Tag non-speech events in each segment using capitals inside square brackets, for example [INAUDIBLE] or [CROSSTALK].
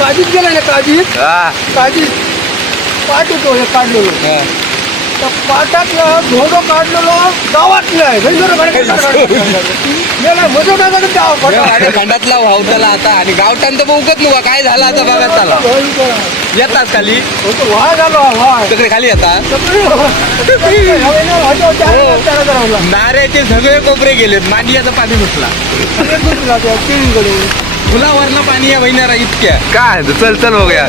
Cajetan गेला ना Cajetan? हा. काजीत पाठ होतो हे काढलेलो. त्या पाटातलं धोडं काढलेलो गावात नाही गेला मजा टाकायचं त्या खंडातला वावताला आता. आणि गावठाण तर उगत नुका. काय झालं आता बघा चला. येतात खाली. वाय झालो वाय तिकडे खाली येतात नाऱ्याचे सगळे कोपरे गेलेत. मांडियाचं पाणी घुसला फुलावरला पाणी आहे बहिणारा इतक्या. काय? चल चल बघूया.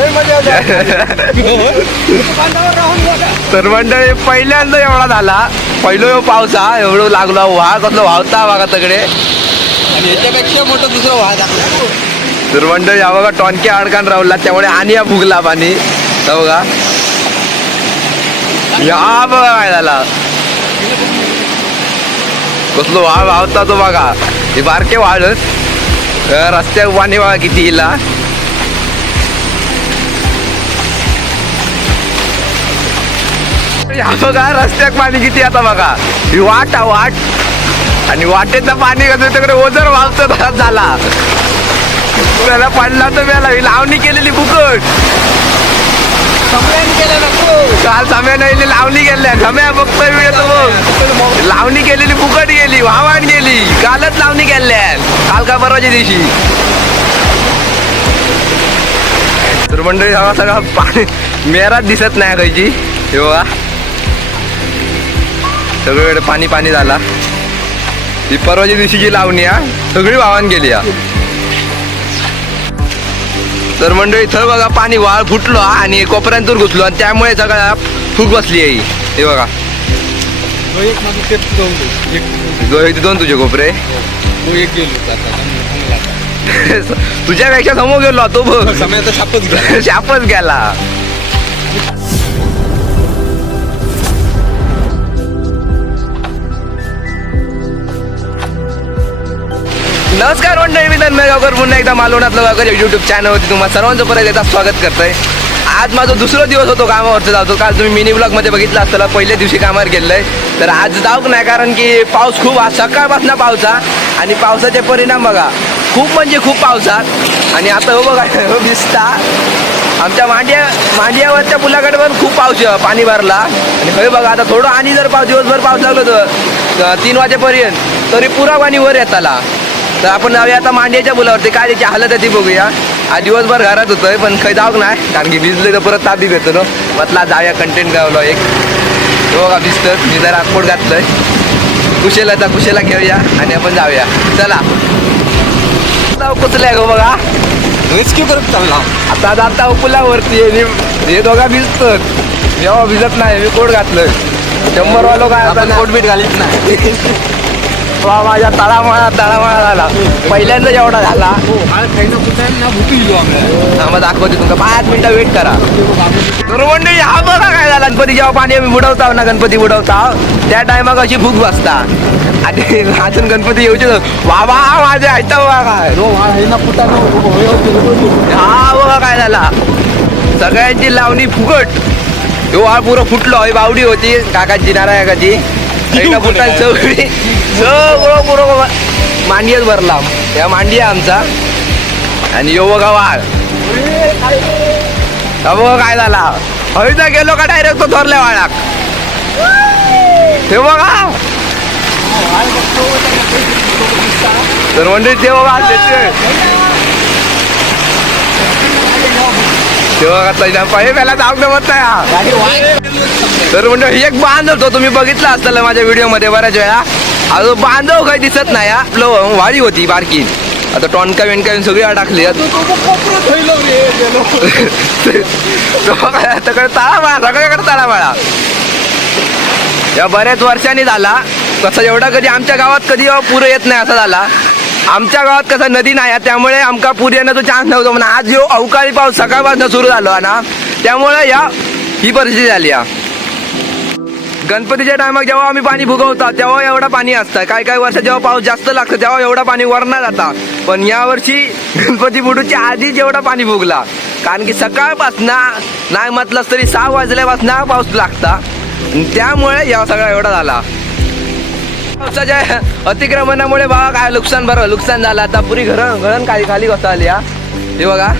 तर मंडळी पहिल्यांदा एवढा झाला. पहिलो पावसा एवढं लागला वाह कसलं वाहता बघा तकडे. आणि याच्यापेक्षा मोठं दुसरं वाहत आहे. तर मंडळी हा बघा टॉनके अडकान रावला त्यामुळे आणि या फुगला पाणी. बघा. या बघा काय झाला कसलो वाह वाहता तो बघा. हे बारके वाढत रस्त्यावर पाणी बघा किती हिला बघा रस्त्यात पाणी किती आता बघा. ही वाट हा वाट. आणि वाटेचं पाणी कसं तिकडे ओझर वाहतो झाला. त्याला पडला तर त्याला ही लावणी केलेली फुकट. काल थांब्या नाही लावणी गेल्या. सम्या बघतोय वेळ बघ. लावणी केलेली फुकट गेली वाहवाण गेली. कालच लावणी केल्या काल का परवाच्या दिवशी? तर मंडळी हा सगळा पाणी मेरात दिसत नाही खायची हे सगळीकडे पाणी पाणी झाला. ही परवाच्या दिवशीची लावणी हा. सगळी वाहवान गेली हा. तर मंडळी इथं बघा पाणी वाळ फुटलो हा आणि कोपऱ्यांतून घुसलो आणि त्यामुळे सगळा फूक बसली आहे ही. हे बघा दोन तुझे कोपरे आता. [LAUGHS] तुझ्यापेक्षा समोर गेलो तो बघ शापच गेला [LAUGHS] नमस्कार मंडळी मी धन्य गावकर पुन्हा एकदा मालवणात गावकर युट्यूब चॅनलवरती तुम्हाला सर्वांचं परत एकदा स्वागत करतोय. आज माझा दुसरा दिवस होतो कामावरचं जातो. काल तुम्ही मिनी ब्लॉगमध्ये बघितलं असताना पहिल्या दिवशी कामावर गेलोय तर आज जाऊक नाही कारण की पाऊस खूप आज सकाळपासून पावसा आणि पावसाचे परिणाम बघा. खूप म्हणजे खूप पावसात आणि आता हो बघा हो दिसता आमच्या मांडिया मांडियावरच्या पुलाकडे पण खूप पाऊस पाणी भरला. आणि हे बघा आता थोडं आणि जर पाऊस दिवसभर पाऊस लागलो तर तर तीन वाजेपर्यंत तरी पुरा पाणी वर येताला. तर आपण जाऊया आता मांडियाच्या पुलावरती. काय त्याची हालत आहे ती बघूया. आज दिवसभर घरात होतोय पण काही जाऊक नाही. कारण की भिजले तर परत तापी घेतो ना. म्हटला जाऊया कंटेंट गावलो एक. बघा भिजतं मी जरा कोट घातलंय. कुशेला कुशेला घेऊया आणि आपण जाऊया. चला. आता कुचल्या गो बघा. रेस्क्यू करत चालला. आता जाता पुलावरती आहे. हे हे दोघा भिजतात. जेव्हा भिजत नाही मी कोट घातलं शंभर वालो काय आता आपण कोटबीट घालीत नाही. वा माझ्या तळामाळा तळामाळा झाला. पहिल्यांदा एवढा झाला. हा मग दाखवते तुमका पाच मिनिटं वेट करा. तर मंडळी हा बघा काय झाला. गणपती जेव्हा पाणी आम्ही बुडवता ना गणपती बुडवता त्या टायमाक अशी भूक बसता. आणि अजून गणपती येऊचे बाबा माझे ऐकता बघा काय. हा बघा काय झाला. सगळ्यांची लावणी फुकट तो हा पुरं फुटलो. ही बावडी होती काकाची नारायकाची फुटाल सगळं पुरं मांडियात भरला. त्या मांडिया आमचा. आणि यो बघा वाळ काय झाला. हळीचा गेलो का डायरेक्ट तो थोरल्या वाळाक ते बघा. तर म्हणजे ते बघा ते बघा त्याच्या पाहिजे पहिला जाऊ नाही हा. तर म्हणजे एक बांध होतो. तुम्ही बघितला असताना माझ्या व्हिडिओमध्ये बऱ्याच वेळा. अजून बांधव काही दिसत नाही हा. आपलं वाळी होती बारकी आता टॉनका वेणका सगळी टाकली सगळं ताळामाळा सगळ्याकडे ताळामाळा या बऱ्याच वर्षांनी झाला. कसं एवढा कधी आमच्या गावात कधी पूर येत नाही असा झाला. आमच्या गावात कसं नदी नाही आहे, त्यामुळे आमका पूर येण्याचा चान्स नव्हता. पण आज जो अवकाळी पाऊस सकाळपासून सुरू झाला ना त्यामुळे या ही परिस्थिती झाली या गणपतीच्या टायमात जेव्हा आम्ही पाणी भुगवता तेव्हा एवढा पाणी असतं. काय काय वर्ष जेव्हा पाऊस जास्त लागतं तेव्हा एवढा पाणी वरणार जाता पण या वर्षी गणपती बुडूच्या आधीच एवढा पाणी भुगला. कारण की सकाळपासून नाही म्हटलं तरी सहा वाजल्यापासून पाऊस लागता. त्यामुळे या सगळा एवढा झाला. पावसाच्या अतिक्रमणामुळे बाबा काय नुकसान बरं नुकसान झालं. आता पुरी घरण घरण खाली खाली कोसळली हा हे बघा.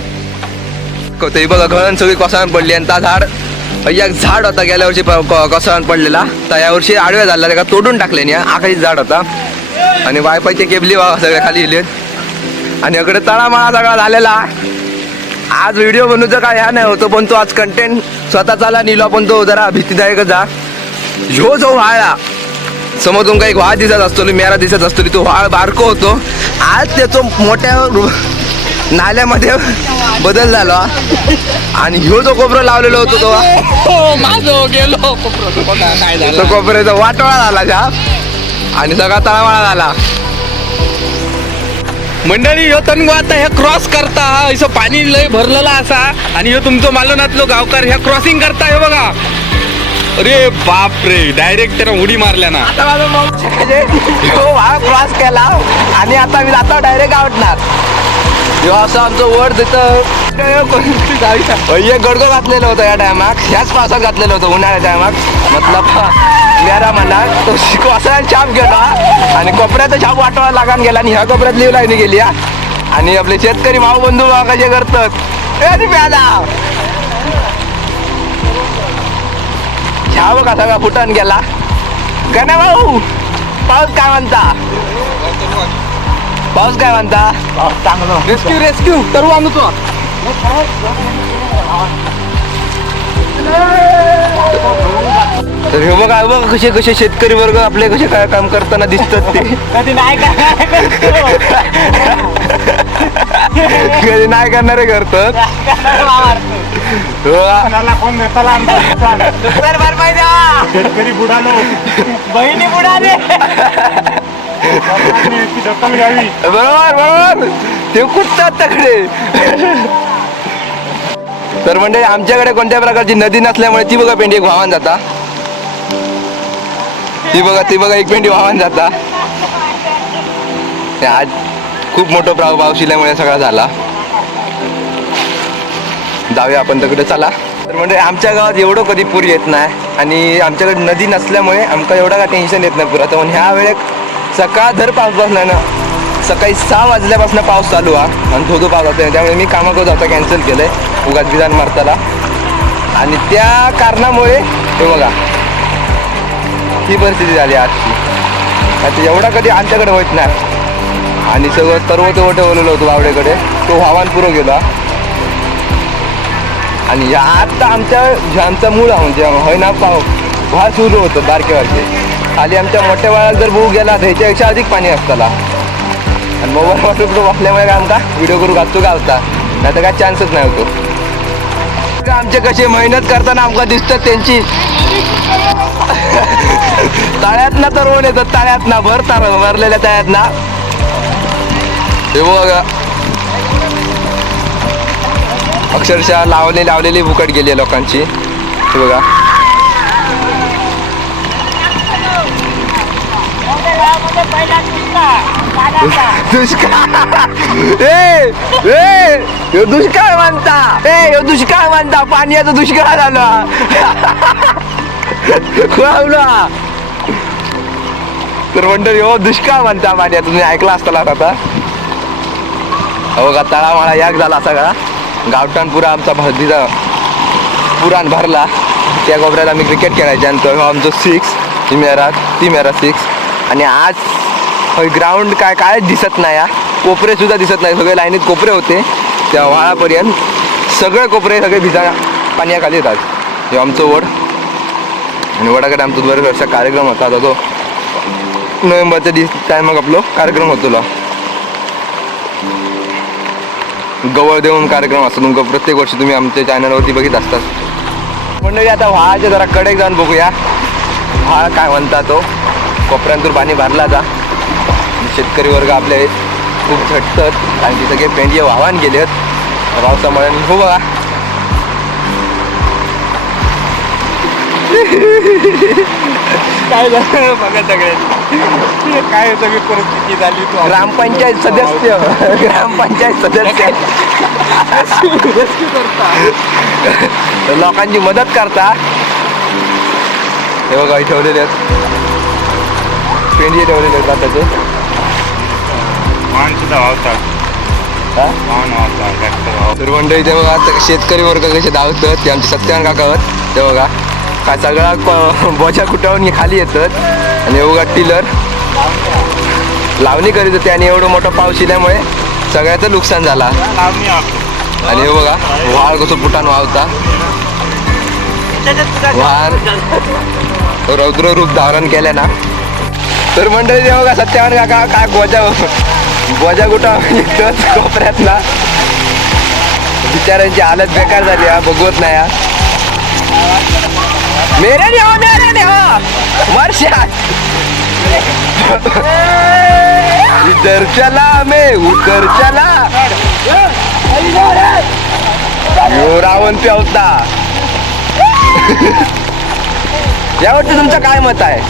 दाखवतो बघा घरण सगळी कोसळून पडली आणि त्या झाड एक झाड होता गेल्या वर्षी प- पडलेला. तर या वर्षी आडव्या झाला त्याला तोडून टाकले नाही आकाशी झाड होता. आणि वायफायचे केबली वा सगळे खाली इले आणि इकडे तळामाळा सगळा झालेला. आज व्हिडिओ बनवूचं काय ह्या नाही होतो पण तो आज कंटेंट स्वतःचाला निलो पण तो जरा भीतीदायकच जा. ह्यो जो व्हाळा समोर तुमका एक व्हाळ दिसत असतो मेरा दिसत असतो तो व्हाळ बारको होतो. आज त्याचो मोठ्या नाल्यामध्ये बदल झाला. आणि ह्यो जो कोपरा लावलेला होतो तो हो. माझं गेलो. काय तो झालं? कोपऱ्याचा वाटोळा झाला जा आणि सगळा तळामाळा झाला. मंडळी ह्यो तनगो आता हे क्रॉस करता असं पाणी लय भरलेला असा. आणि ह्यो तुमचो मालवणातलो गावकार ह्या क्रॉसिंग करता हे बघा. अरे बाप रे डायरेक्ट त्यानं उडी मारल्या ना. आता माझा ह्यो क्रॉस केला आणि आता मी आता डायरेक्ट आवडणार ह्यो असं आमचं वर तिथं एक गडगं घातलेलं होतं या टायमाक. ह्याच पावसात घातलेलं होतं उन्हाळ्या टायमाक. मतलब मेरा म्हणा तो असा छाप गेला. आणि कोपऱ्याचा छाप वाटवा लागान गेला आणि ह्या कोपऱ्यात लिव लाईनी गेली आणि आपले शेतकरी भाऊ बंधू बघा कसे करतात. ए ती का ह्या सगळा फुटन गेला. का भाऊ पाऊस काय म्हणता? पाऊस काय म्हणता? चांगलं रेस्क्यू रेस्क्यू करू आणू तो तर हे बघा बघा कसे कसे शेतकरी वर्ग आपले कसे काय काम करताना दिसतात ते. कधी नाही कधी नाही करणारे करतात शेतकरी बुडालो. बहिणी बुडाले. दखल घ्यावी बरोबर बरोबर. ते कुठतात तकडे तर म्हणजे आमच्याकडे कोणत्या प्रकारची नदी नसल्यामुळे ती बघा पेंडी एक वाहन जाता. ती बघा ती बघा एक पेंडी वाहन जाता. आज खूप मोठं प्राव पाऊस सगळा झाला. जाऊया आपण तिकडे चला. तर म्हणजे आमच्या गावात एवढं कधी पूर येत नाही आणि आमच्याकडे नदी नसल्यामुळे आमका एवढा काय टेन्शन येत नाही पुराचं मग ह्या वेळेत सकाळ धर पाऊस बसला ना. सकाळी सहा वाजल्यापासून पाऊस चालू हा. आणि धो धो पाऊस होता त्यामुळे मी कामाकडे जाता कॅन्सल केलं आहे उगाच विधान मारताला. आणि त्या कारणामुळे हे बघा ही परिस्थिती झाली आजची. आता एवढा कधी आमच्याकडे होत नाही. आणि सगळं तरव तेवढं ठेवलेलं होतं बावडेकडे. तो हवान पुरं गेला. आणि या आता आमच्या आमचा मूळ आहे म्हणजे होय ना पाव व्हा सुरू होतं बारके बारके खाली आमच्या मोठ्या वयाला जर भूक गेला तर ह्याच्यापेक्षा अधिक पाणी असताला. आणि मोबाईल वाटून वाचल्यामुळे काय आमका व्हिडिओ करू घालतो गावता नाही तर काय चान्सच नाही होतो. आमचे कसे मेहनत करताना आमका दिसतात त्यांची? [LAUGHS] तळ्यात ना तर ओन येतात तळ्यात ना भर तार भरलेल्या तळ्यात ना. हे बघा. अक्षरशः लावले लावलेली फुकट गेली आहे लोकांची. हे बघा. [LAUGHS] दुष्काळ. [LAUGHS] ए ए दुष्काळ मानता ए ह्यो दुष्काळ मानता पाण्याचा दुष्काळ झाला खुळावला [LAUGHS] तर मंडळी हो दुष्काळ म्हणता पाण्या तुम्ही ऐकला असताना आता हो का तळामाळा याक झाला सगळा. गावठाण पुरा आमचा भरतीचा पुराण भरला. त्या कोपऱ्याला आम्ही क्रिकेट खेळायचे आणि तो आमचं सिक्स ती मेरा ती मेरा सिक्स आणि आज ग्राउंड काय काय दिसत नाही या कोपरे सुद्धा दिसत नाही. सगळे लाईनीत कोपरे होते. त्या व्हाळापर्यंत सगळे कोपरे सगळे भिजा पाण्याखाली येतात. हे आमचं वड. आणि वडाकडे आमचा दरवर्षा कार्यक्रम होता. आता तो नोव्हेंबरच्या दिस टायमाक आपलो कार्यक्रम होतो गवळ देऊन कार्यक्रम असतो तुमका प्रत्येक वर्षी तुम्ही आमच्या चॅनलवरती बघित असतात मंडळी आता व्हाळाच्या जरा कडे जाऊन बघूया. व्हाळ काय म्हणता तो? कोपऱ्यांतून पाणी भरला जा. शेतकरी वर्ग आपले खूप झटतात आणि ते सगळे पेंडिये वाहवान गेलेत पावसामुळे हो बघा काय झालं बघा सगळे? काय सगळी परिस्थिती झाली ग्रामपंचायत सदस्य. ग्रामपंचायत सदस्य. लोकांची मदत करता. हे बघा ठेवलेले आहेत. पेंडिये ठेवलेले आहेत त्याचे. ट्रॅक्टर तर मंडळी ते बघा आता शेतकरी वर्ग कसे धावतात ते आमचे सत्यवान काका आहेत. ते बघा का सगळा क- बोजा कुटावून खाली येतात. आणि बघा टिलर. लावणी करीत होते आणि एवढं मोठा पाऊस इल्यामुळे सगळ्याचं नुकसान झाला. आणि हे बघा वाळ कसं फुटान वाहता वाहन रौद्र रूप धारण केल्या ना तर मंडळी ते का सत्यवान काका काय गोजा गोजा गुटा म्हणजे कोपऱ्यात ना बिचाऱ्यांची हालत बेकार झाली हा बघवत नाही हा. मेरे ने हो मेरे ने हो वर्षा इधर चला मैं उधर चला. यो रावण पेवता [LAUGHS] यावरती तुमचं काय मत आहे?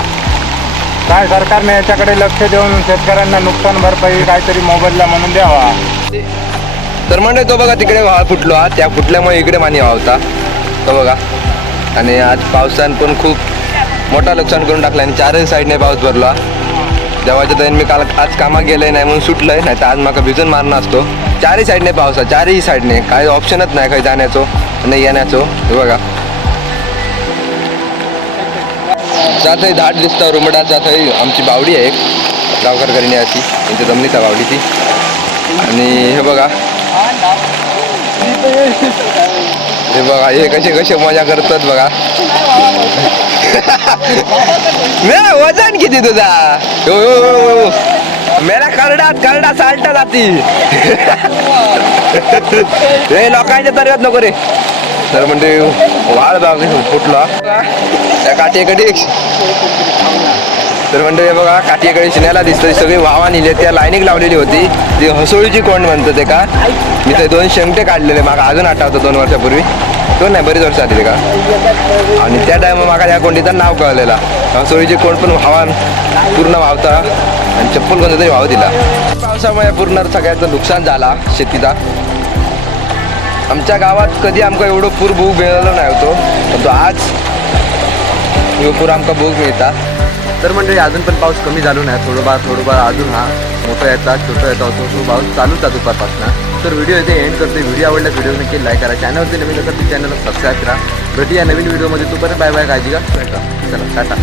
काय सरकारने याच्याकडे लक्ष देऊन शेतकऱ्यांना नुकसान भरपाई काहीतरी मोबदला म्हणून द्यावा. तर म्हणजे तो बघा तिकडे वाळ फुटलो हा. त्या फुटल्यामुळे इकडे पाणी वाहता तो बघा. आणि आज पावसान पण खूप मोठा नुकसान करून टाकलं आणि चारही साईडने पाऊस भरला. देवाच्या तरी मी काल आज कामाक गेलंय नाही म्हणून सुटलंय नाही तर आज माका भिजून मारणं असतो. चारही साईडने पाऊस आहे चारही साईडने. काय ऑप्शनच नाही काही जाण्याचो नाही येण्याचो. हे बघा. जात दाट दिसतं रुमडा थंय आमची बावडी आहे एक. गावकर करीने अशी. त्यांच्या जमनीचा बावडी ती. आणि हे बघा. हे बघा हे कसे कसे मजा करतात बघा. [LAUGHS] मे वजन किती तुझा? हो, हो, हो, हो. मेरा करडा करडा साल्टा जाती. [LAUGHS] हे लोकांच्या तर्यात नको रे. तर म्हणजे वाळ बाग फुटला. त्या काठीकडे तर म्हणजे हे बघा काठीकडे शिण्याला दिसतं सगळी वावा निले त्या लाईनिक लावलेली होती. ती हसोळीची कोण म्हणतं ते का? मी ते दोन शेंगटे काढलेले. मागा अजून आठवतं दोन वर्षापूर्वी. दोन नाही बरीच वर्ष आली ते का? आणि त्या टायमा मागा या कोंडीचं नाव कळलेला. हसोळीची कोण पण वाहन पूर्ण वावता आणि चप्पल कोणता तरी वाव दिला पावसामुळे पूर्ण सगळ्याचं नुकसान झाला शेतीचा. आमच्या गावात कधी आमका एवढं पूर भूक मिळालो नाही होतो. पण तो आज ह्यो पूर आमकां भूक मिळता. तर म्हणजे अजून पण पाऊस कमी झालो नाही. थोडंफार थोडंफार अजून हा मोठा येतात छोटा येतो तो तो पाऊस चालूच आहे दुपारपासून. तर व्हिडिओ इथे एंड करतो. व्हिडिओ आवडला व्हिडिओ नक्की लाईक करा. चॅनलवरती नवीन असेल तर चॅनलला सबस्क्राईब करा. भेटूया नवीन व्हिडिओमध्ये. तोपर्यंत बाय बाय काळजी का चला टाटा.